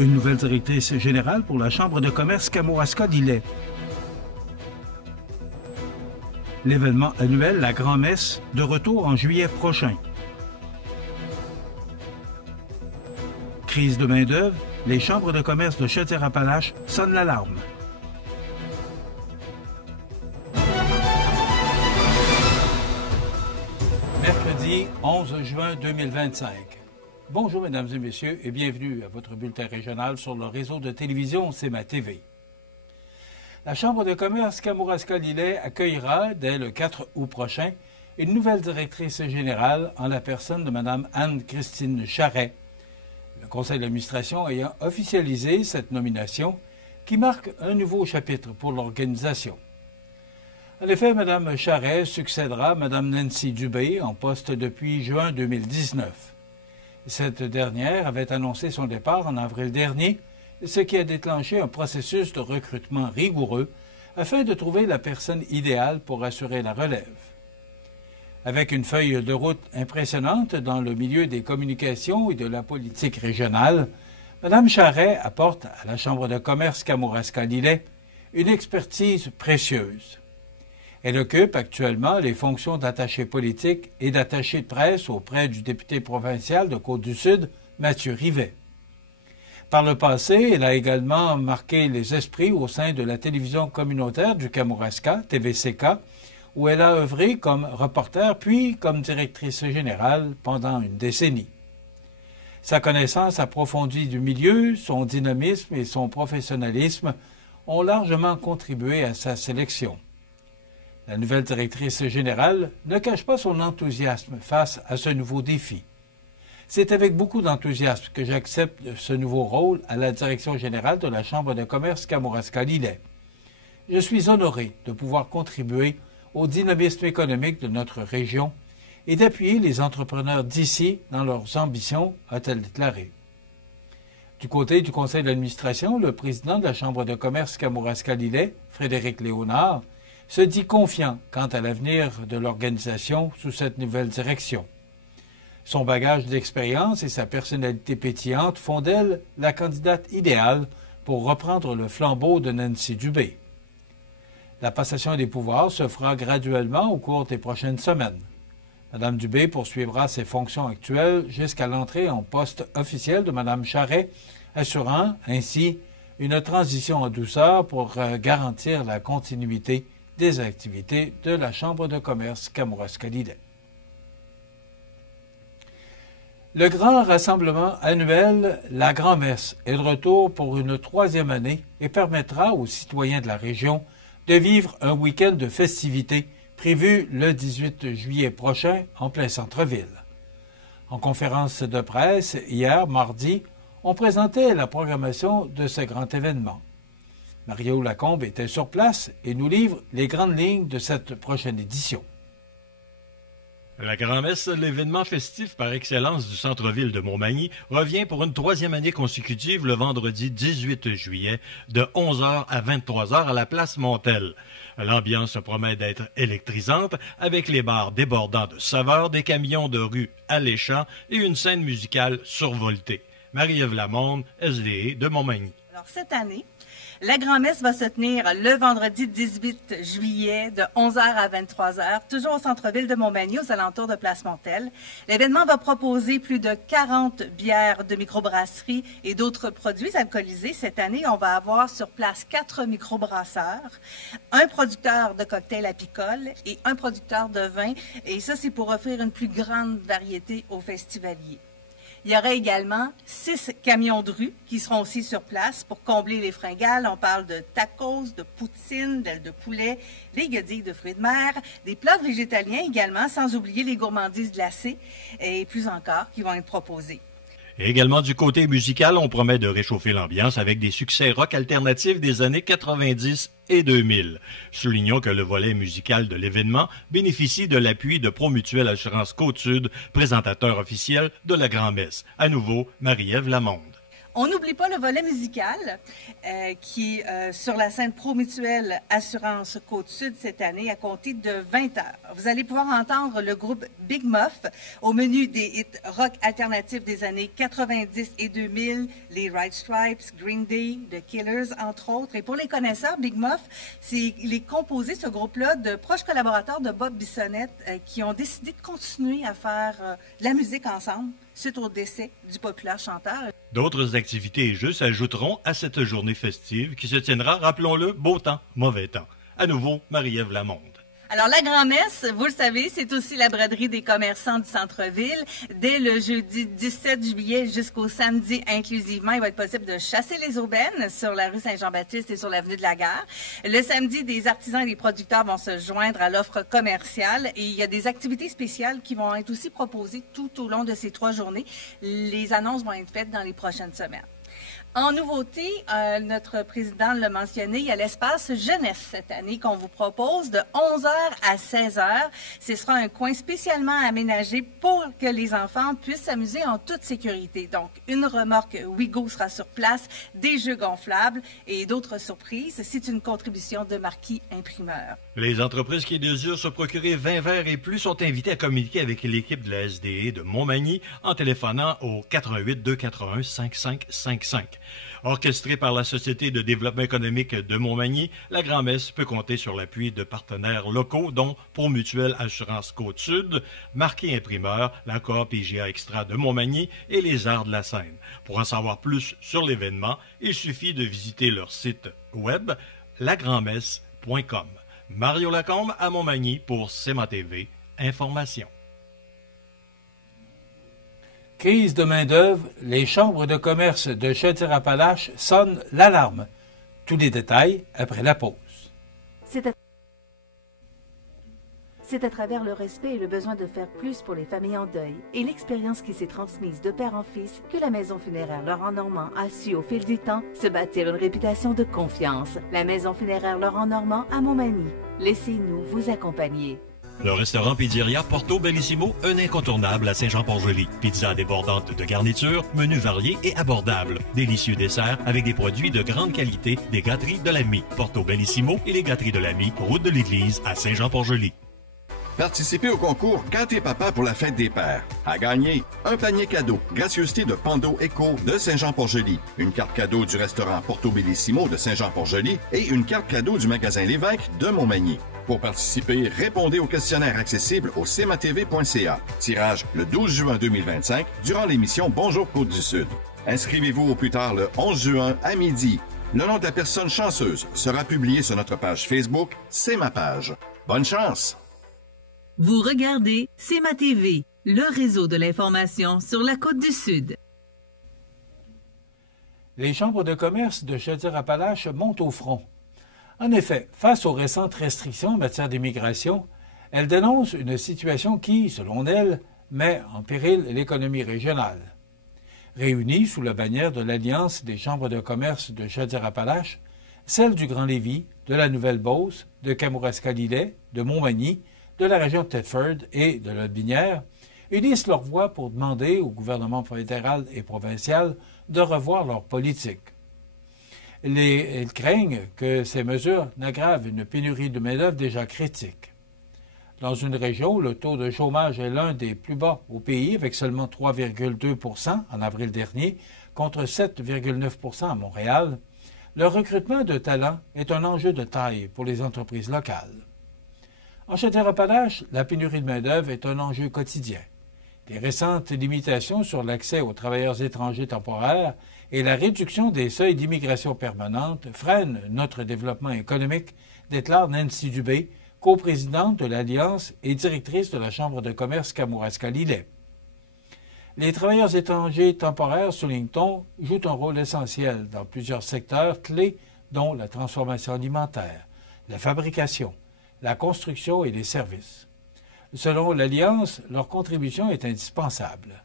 Une nouvelle directrice générale pour la Chambre de commerce Kamouraska-Lillet. L'événement annuel La Grand-Messe, de retour en juillet prochain. Crise de main-d'œuvre, les chambres de commerce de Chaudière-Appalaches sonnent l'alarme. Mercredi 11 juin 2025. Bonjour mesdames et messieurs et bienvenue à votre bulletin régional sur le réseau de télévision CMA TV. La Chambre de commerce Kamouraska-Lillet accueillera, dès le 4 août prochain, une nouvelle directrice générale en la personne de Mme Anne-Christine Charret. Le conseil d'administration ayant officialisé cette nomination qui marque un nouveau chapitre pour l'organisation. En effet, Mme Charret succédera à Mme Nancy Dubé en poste depuis juin 2019. Cette dernière avait annoncé son départ en avril dernier, ce qui a déclenché un processus de recrutement rigoureux afin de trouver la personne idéale pour assurer la relève. Avec une feuille de route impressionnante dans le milieu des communications et de la politique régionale, Mme Charret apporte à la Chambre de commerce Kamouraska-Lillet une expertise précieuse. Elle occupe actuellement les fonctions d'attaché politique et d'attaché de presse auprès du député provincial de Côte-du-Sud, Mathieu Rivet. Par le passé, elle a également marqué les esprits au sein de la télévision communautaire du Kamouraska, TVCK, où elle a œuvré comme reporter puis comme directrice générale pendant une décennie. Sa connaissance approfondie du milieu, son dynamisme et son professionnalisme ont largement contribué à sa sélection. La nouvelle directrice générale ne cache pas son enthousiasme face à ce nouveau défi. C'est avec beaucoup d'enthousiasme que j'accepte ce nouveau rôle à la direction générale de la Chambre de commerce Kamouraska-Lillet. Je suis honoré de pouvoir contribuer au dynamisme économique de notre région et d'appuyer les entrepreneurs d'ici dans leurs ambitions, a-t-elle déclaré. Du côté du conseil d'administration, le président de la Chambre de commerce Kamouraska-Lillet, Frédéric Léonard, se dit confiant quant à l'avenir de l'organisation sous cette nouvelle direction. Son bagage d'expérience et sa personnalité pétillante font d'elle la candidate idéale pour reprendre le flambeau de Nancy Dubé. La passation des pouvoirs se fera graduellement au cours des prochaines semaines. Mme Dubé poursuivra ses fonctions actuelles jusqu'à l'entrée en poste officiel de Mme Charret, assurant ainsi une transition en douceur pour garantir la continuité des activités de la Chambre de commerce Kamouraska-Lillet. Le grand rassemblement annuel La Grand-Messe est de retour pour une troisième année et permettra aux citoyens de la région de vivre un week-end de festivités prévu le 18 juillet prochain en plein centre-ville. En conférence de presse, hier, mardi, on présentait la programmation de ce grand événement. Mario Lacombe était sur place et nous livre les grandes lignes de cette prochaine édition. La Grand-Messe, l'événement festif par excellence du centre-ville de Montmagny, revient pour une troisième année consécutive le vendredi 18 juillet de 11h à 23h à la place Montel. L'ambiance promet d'être électrisante avec les bars débordant de saveurs, des camions de rue alléchants et une scène musicale survoltée. Marie-Ève Lamonde, SDE de Montmagny. Alors cette année, la Grand-Messe va se tenir le vendredi 18 juillet de 11h à 23h, toujours au centre-ville de Montmagny, aux alentours de Place Montel. L'événement va proposer plus de 40 bières de microbrasserie et d'autres produits alcoolisés. Cette année, on va avoir sur place 4 microbrasseurs, un producteur de cocktails apicoles et un producteur de vin. Et ça, c'est pour offrir une plus grande variété aux festivaliers. Il y aura également 6 camions de rue qui seront aussi sur place pour combler les fringales. On parle de tacos, de poutine, d'ailes de poulet, les guedilles de fruits de mer, des plats végétaliens également, sans oublier les gourmandises glacées et plus encore qui vont être proposées. Et également du côté musical, on promet de réchauffer l'ambiance avec des succès rock alternatifs des années 90 et 2000. Soulignons que le volet musical de l'événement bénéficie de l'appui de Promutuelle Assurance Côte-Sud, présentateur officiel de la Grand-Messe. À nouveau, Marie-Ève Lamonde. On n'oublie pas le volet musical qui est sur la scène Promutuelle Assurance Côte-Sud cette année à compter de 20 heures. Vous allez pouvoir entendre le groupe Big Muff au menu des hits rock alternatifs des années 90 et 2000, les White Stripes, Green Day, The Killers, entre autres. Et pour les connaisseurs, Big Muff, il est composé, ce groupe-là, de proches collaborateurs de Bob Bissonnette qui ont décidé de continuer à faire de la musique ensemble suite au décès du populaire chanteur. D'autres activités et jeux s'ajouteront à cette journée festive qui se tiendra, rappelons-le, beau temps, mauvais temps. À nouveau, Marie-Ève Lamonde. Alors, la grand-messe, vous le savez, c'est aussi la braderie des commerçants du centre-ville. Dès le jeudi 17 juillet jusqu'au samedi inclusivement, il va être possible de chasser les aubaines sur la rue Saint-Jean-Baptiste et sur l'avenue de la Gare. Le samedi, des artisans et des producteurs vont se joindre à l'offre commerciale et il y a des activités spéciales qui vont être aussi proposées tout au long de ces 3 journées. Les annonces vont être faites dans les prochaines semaines. En nouveauté, notre président l'a mentionné, il y a l'espace jeunesse cette année qu'on vous propose de 11h à 16h. Ce sera un coin spécialement aménagé pour que les enfants puissent s'amuser en toute sécurité. Donc, une remorque Wigo sera sur place, des jeux gonflables et d'autres surprises. C'est une contribution de Marquis Imprimeur. Les entreprises qui désirent se procurer 20 verres et plus sont invitées à communiquer avec l'équipe de la SDE de Montmagny en téléphonant au 88 241 5555. Orchestrée par la Société de développement économique de Montmagny, la grand-messe peut compter sur l'appui de partenaires locaux dont Promutuelle Assurance Côte-Sud, Marquis Imprimeur, la Coop IGA Extra de Montmagny et les Arts de la Seine. Pour en savoir plus sur l'événement, il suffit de visiter leur site web lagrandmesse.com. Mario Lacombe à Montmagny pour CMA TV. Information. Crise de main-d'œuvre, les chambres de commerce de Chaudière-Appalaches sonnent l'alarme. Tous les détails après la pause. C'est à travers le respect et le besoin de faire plus pour les familles en deuil et l'expérience qui s'est transmise de père en fils que la Maison funéraire Laurent Normand a su au fil du temps se bâtir une réputation de confiance. La Maison funéraire Laurent Normand à Montmagny. Laissez-nous vous accompagner. Le restaurant Pizzeria Porto Bellissimo, un incontournable à Saint-Jean-Port-Joli. Pizza débordante de garniture, menus variés et abordables. Délicieux desserts avec des produits de grande qualité des gâteries de l'Ami. Porto Bellissimo et les gâteries de l'Ami, route de l'église à Saint-Jean-Port-Joli. Participez au concours Gâtez Papa pour la fête des pères. À gagner, un panier cadeau, gracieuseté de Pando Eco de Saint-Jean-Port-Joli, une carte cadeau du restaurant Porto Bellissimo de Saint-Jean-Port-Joli et une carte cadeau du magasin L'Évêque de Montmagny. Pour participer, répondez au questionnaire accessible au cmatv.ca. Tirage le 12 juin 2025 durant l'émission Bonjour Côte-du-Sud. Inscrivez-vous au plus tard le 11 juin à midi. Le nom de la personne chanceuse sera publié sur notre page Facebook C'est ma page. Bonne chance! Vous regardez CMA TV, le réseau de l'information sur la Côte-du-Sud. Les chambres de commerce de Chaudière-Appalaches montent au front. En effet, face aux récentes restrictions en matière d'immigration, elles dénoncent une situation qui, selon elles, met en péril l'économie régionale. Réunies sous la bannière de l'Alliance des chambres de commerce de Chaudière-Appalaches, celles du Grand Lévis, de la Nouvelle-Beauce, de Kamouraska-Lillet, de Montmagny, de la région de Thetford et de Lotbinière, unissent leurs voix pour demander au gouvernement fédéral et provincial de revoir leur politique. Elles craignent que ces mesures n'aggravent une pénurie de main-d'œuvre déjà critique. Dans une région où le taux de chômage est l'un des plus bas au pays, avec seulement 3,2 % en avril dernier, contre 7,9 % à Montréal, le recrutement de talents est un enjeu de taille pour les entreprises locales. En Chaudière-Appalaches, la pénurie de main-d'œuvre est un enjeu quotidien. Les récentes limitations sur l'accès aux travailleurs étrangers temporaires et la réduction des seuils d'immigration permanente freinent notre développement économique, déclare Nancy Dubé, coprésidente de l'Alliance et directrice de la Chambre de commerce Kamouraska-Lillet. Les travailleurs étrangers temporaires, souligne-t-on, jouent un rôle essentiel dans plusieurs secteurs clés, dont la transformation alimentaire, la fabrication, la construction et les services. Selon l'Alliance, leur contribution est indispensable.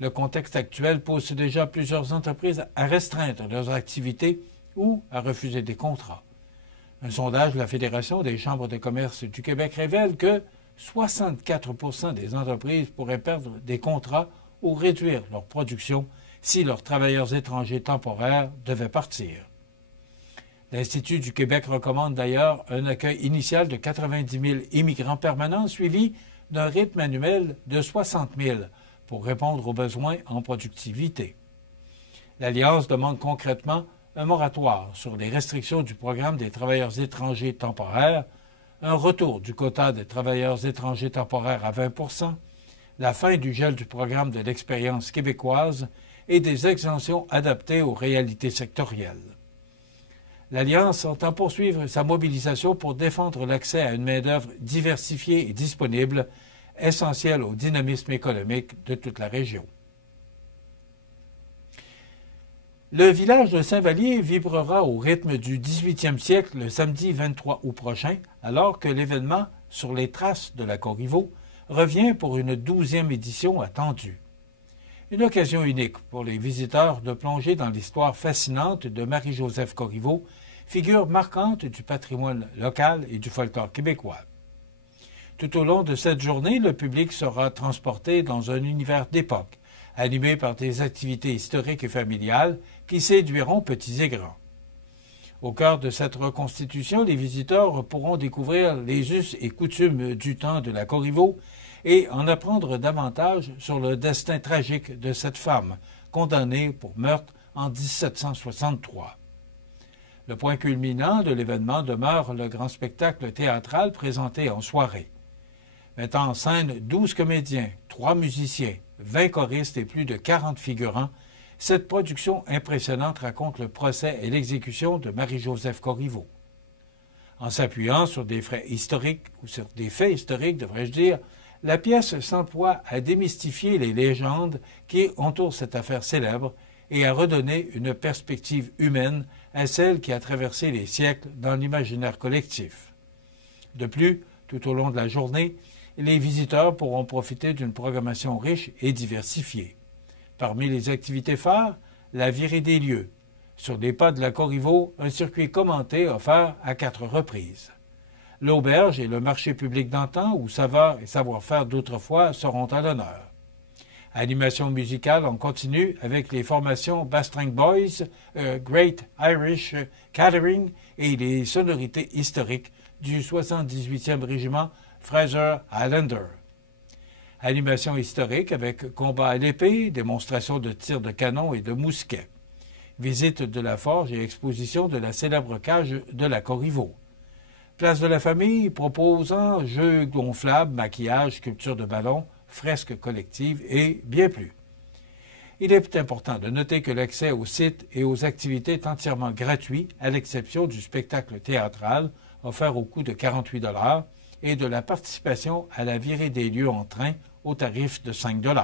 Le contexte actuel pousse déjà plusieurs entreprises à restreindre leurs activités ou à refuser des contrats. Un sondage de la Fédération des chambres de commerce du Québec révèle que 64 % des entreprises pourraient perdre des contrats ou réduire leur production, si leurs travailleurs étrangers temporaires devaient partir. L'Institut du Québec recommande d'ailleurs un accueil initial de 90 000 immigrants permanents suivi d'un rythme annuel de 60 000 pour répondre aux besoins en productivité. L'Alliance demande concrètement un moratoire sur les restrictions du programme des travailleurs étrangers temporaires, un retour du quota des travailleurs étrangers temporaires à 20 %, la fin du gel du programme de l'expérience québécoise et des exemptions adaptées aux réalités sectorielles. L'Alliance entend poursuivre sa mobilisation pour défendre l'accès à une main-d'œuvre diversifiée et disponible, essentielle au dynamisme économique de toute la région. Le village de Saint-Vallier vibrera au rythme du 18e siècle le samedi 23 août prochain, alors que l'événement Sur les traces de la Corriveau revient pour une 12e édition attendue. Une occasion unique pour les visiteurs de plonger dans l'histoire fascinante de Marie-Joseph Corriveau, figure marquante du patrimoine local et du folklore québécois. Tout au long de cette journée, le public sera transporté dans un univers d'époque, animé par des activités historiques et familiales qui séduiront petits et grands. Au cœur de cette reconstitution, les visiteurs pourront découvrir les us et coutumes du temps de la Corriveau et en apprendre davantage sur le destin tragique de cette femme, condamnée pour meurtre en 1763. Le point culminant de l'événement demeure le grand spectacle théâtral présenté en soirée. Mettant en scène 12 comédiens, 3 musiciens, 20 choristes et plus de 40 figurants, cette production impressionnante raconte le procès et l'exécution de Marie-Joseph Corriveau. En s'appuyant sur des faits historiques, ou sur des faits historiques, devrais-je dire, la pièce s'emploie à démystifier les légendes qui entourent cette affaire célèbre et à redonner une perspective humaine à celle qui a traversé les siècles dans l'imaginaire collectif. De plus, tout au long de la journée, les visiteurs pourront profiter d'une programmation riche et diversifiée. Parmi les activités phares, la virée des lieux. Sur les pas de la Corriveau, un circuit commenté offert à 4 reprises. L'auberge et le marché public d'antan, où saveurs et savoir-faire d'autrefois seront à l'honneur. Animation musicale en continu avec les formations Bastring Boys, Great Irish Catering et les sonorités historiques du 78e régiment Fraser Highlander. Animation historique avec combat à l'épée, démonstration de tirs de canon et de mousquets. Visite de la forge et exposition de la célèbre cage de la Corriveau. Place de la famille proposant jeux gonflables, maquillage, sculpture de ballons, fresques collectives et bien plus. Il est important de noter que l'accès au site et aux activités est entièrement gratuit, à l'exception du spectacle théâtral offert au coût de 48 $ et de la participation à la virée des lieux en train au tarif de 5 $.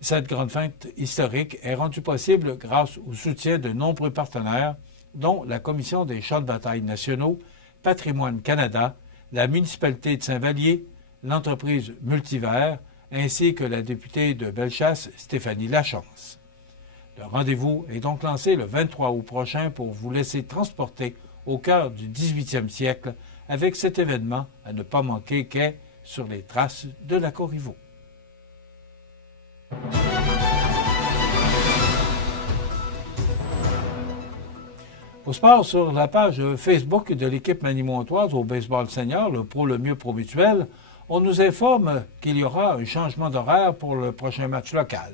Cette grande fête historique est rendue possible grâce au soutien de nombreux partenaires, dont la Commission des champs de bataille nationaux, Patrimoine Canada, la municipalité de Saint-Vallier, l'entreprise Multivers, ainsi que la députée de Bellechasse, Stéphanie Lachance. Le rendez-vous est donc lancé le 23 août prochain pour vous laisser transporter au cœur du 18e siècle avec cet événement à ne pas manquer qu'est Sur les traces de la Corriveau. Au sport, sur la page Facebook de l'équipe manimontoise au baseball senior, le Pro le mieux Pro Mutuel, on nous informe qu'il y aura un changement d'horaire pour le prochain match local.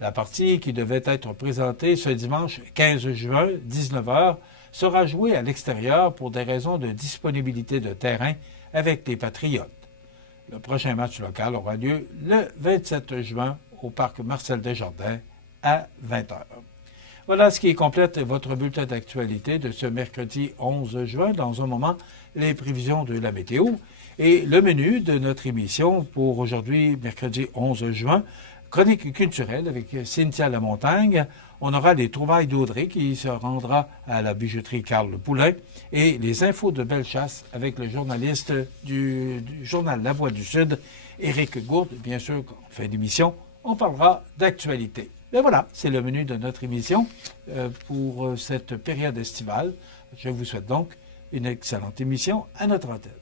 La partie qui devait être présentée ce dimanche 15 juin, 19h, sera jouée à l'extérieur pour des raisons de disponibilité de terrain avec les Patriotes. Le prochain match local aura lieu le 27 juin au parc Marcel Desjardins à 20h. Voilà ce qui complète votre bulletin d'actualité de ce mercredi 11 juin. Dans un moment, les prévisions de la météo et le menu de notre émission pour aujourd'hui, mercredi 11 juin. Chronique culturelle avec Cynthia Lamontagne. On aura les trouvailles d'Audrey qui se rendra à la bijouterie Carl Poulain et les infos de Bellechasse avec le journaliste du journal La Voix du Sud, Éric Gourde. Bien sûr, en fin d'émission, on parlera d'actualité. Mais voilà, c'est le menu de notre émission pour cette période estivale. Je vous souhaite donc une excellente émission à notre antenne.